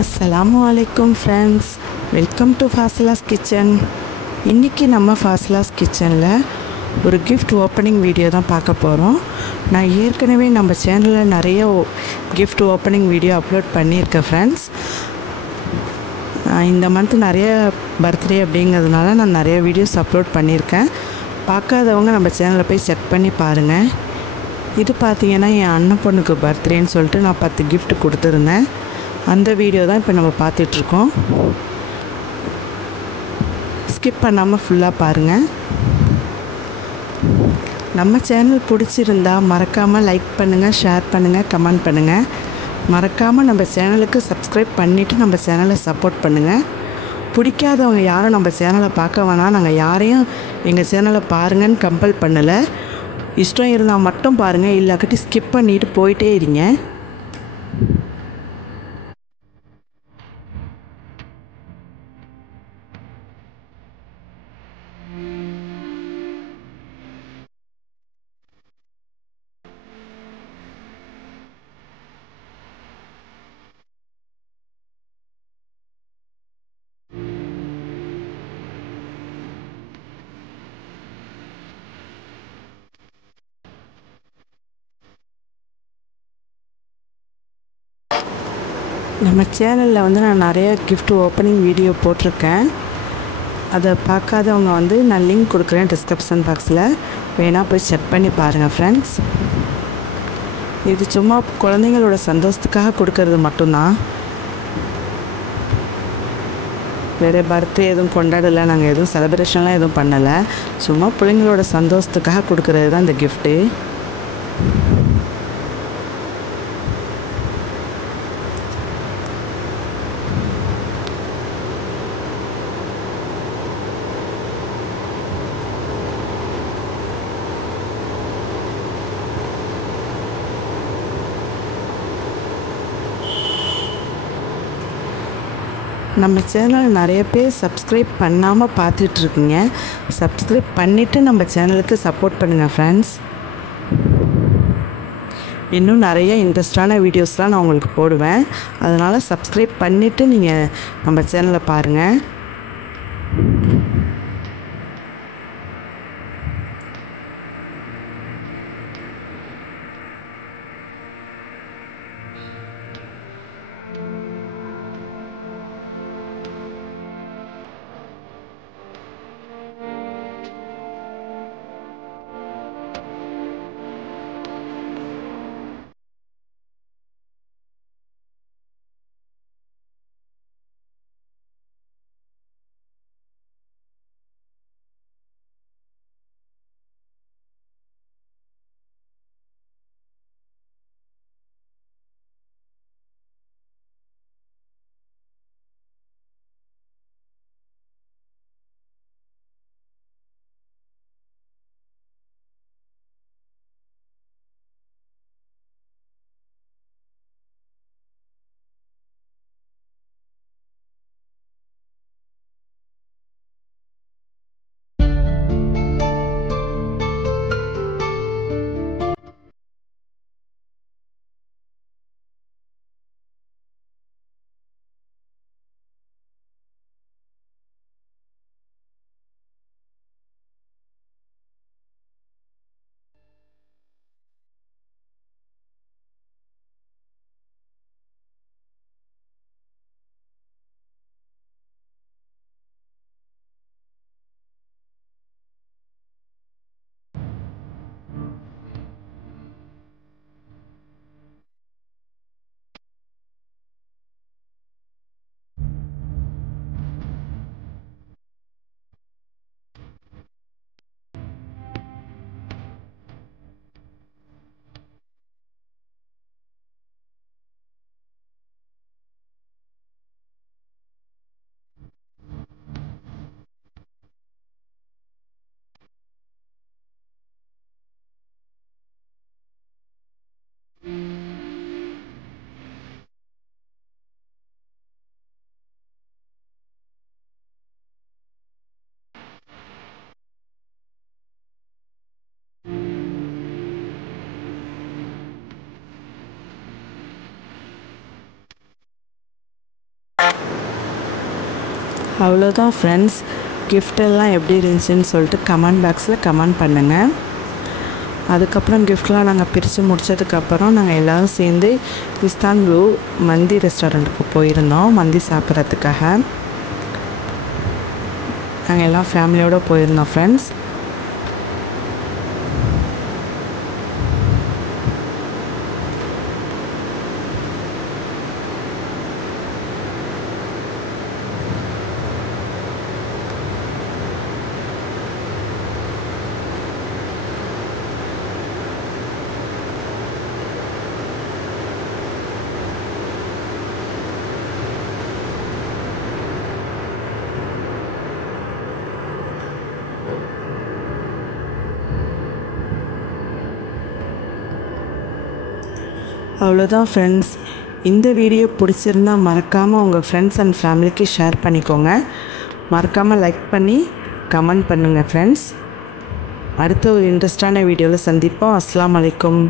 அஸ்ஸலாமு அலைக்கும் friends, welcome to Fasila's kitchen. இன்றைக்கி நம்ம ஃபாசிலாஸ் கிச்சனில் ஒரு கிஃப்ட் ஓப்பனிங் வீடியோ தான் பார்க்க போகிறோம். நான் ஏற்கனவே நம்ம சேனலில் நிறைய கிஃப்ட் ஓப்பனிங் வீடியோ அப்லோட் பண்ணியிருக்கேன் ஃப்ரெண்ட்ஸ். இந்த மந்த் நிறைய பர்த்டே அப்படிங்கிறதுனால நான் நிறைய வீடியோஸ் அப்லோட் பண்ணியிருக்கேன். பார்க்காதவங்க நம்ம சேனலில் போய் செக் பண்ணி பாருங்கள். இது பார்த்திங்கன்னா என் அண்ணன் பொண்ணுக்கு பர்த்டேன்னு சொல்லிட்டு நான் 10 கிஃப்ட் கொடுத்துருந்தேன். அந்த வீடியோ தான் இப்போ நம்ம பார்த்துட்ருக்கோம். ஸ்கிப் பண்ணாமல் ஃபுல்லாக பாருங்கள். நம்ம சேனல் பிடிச்சிருந்தா மறக்காமல் லைக் பண்ணுங்கள், ஷேர் பண்ணுங்கள், கமெண்ட் பண்ணுங்கள். மறக்காமல் நம்ம சேனலுக்கு சப்ஸ்கிரைப் பண்ணிவிட்டு நம்ம சேனலை சப்போர்ட் பண்ணுங்கள். பிடிக்காதவங்க யாரும் நம்ம சேனலை பார்க்க வேணாம். நாங்கள் யாரையும் எங்கள் சேனலை பாருங்கன்னு கம்பல் பண்ணலை. இஷ்டம் இருந்தால் மட்டும் பாருங்கள், இல்லாக்கட்டி ஸ்கிப் பண்ணிவிட்டு போயிட்டே இருங்க. நம்ம சேனலில் நான் நிறைய கிஃப்ட் ஓப்பனிங் வீடியோ போட்டிருக்கேன். அதை பார்க்காதவங்க நான் லிங்க் கொடுக்குறேன் டிஸ்கிரிப்ஷன் பாக்ஸில், வேணால் போய் செக் பண்ணி பாருங்கள் ஃப்ரெண்ட்ஸ். இது சும்மா குழந்தைங்களோட சந்தோஷத்துக்காக கொடுக்கறது மட்டும்தான். வேறு பர்த்டே எதுவும் கொண்டாடலை, நாங்கள் எதுவும் செலிப்ரேஷன்லாம் எதுவும் பண்ணலை. சும்மா பிள்ளைங்களோட சந்தோஷத்துக்காக கொடுக்கறது தான் இந்த கிஃப்ட்டு. நம்ம சேனல் நிறைய பேர் சப்ஸ்கிரைப் பண்ணாமல் பார்த்துட்ருக்கீங்க. சப்ஸ்கிரைப் பண்ணிவிட்டு நம்ம சேனலுக்கு சப்போர்ட் பண்ணுங்கள் ஃப்ரெண்ட்ஸ். இன்னும் நிறைய இன்ட்ரெஸ்டான வீடியோஸ்லாம் நான் உங்களுக்கு போடுவேன். அதனால் சப்ஸ்கிரைப் பண்ணிவிட்டு நீங்கள் நம்ம சேனலை பாருங்கள். அவ்வளோதான் ஃப்ரெண்ட்ஸ். கிஃப்டெல்லாம் எப்படி இருந்துச்சுன்னு சொல்லிட்டு கமெண்ட் பாக்ஸில் கமெண்ட் பண்ணுங்கள். அதுக்கப்புறம் கிஃப்ட்லாம் நாங்கள் பிரித்து முடித்ததுக்கப்புறம் நாங்கள் எல்லோரும் சேர்ந்து இஸ்தான்புல் மந்தி ரெஸ்டாரண்ட்டுக்கு போயிருந்தோம் மந்தி சாப்பிட்றதுக்காக. நாங்கள் எல்லாம் ஃபேமிலியோடு போயிருந்தோம் ஃப்ரெண்ட்ஸ். அவ்வளோதான் ஃப்ரெண்ட்ஸ். இந்த வீடியோ பிடிச்சிருந்தால் மறக்காமல் உங்கள் ஃப்ரெண்ட்ஸ் அண்ட் ஃபேமிலிக்கு ஷேர் பண்ணிக்கோங்க. மறக்காமல் லைக் பண்ணி கமெண்ட் பண்ணுங்கள் ஃப்ரெண்ட்ஸ். அடுத்த ஒரு இன்ட்ரெஸ்டான வீடியோவில் சந்திப்போம். அஸ்ஸலாமு அலைக்கும்.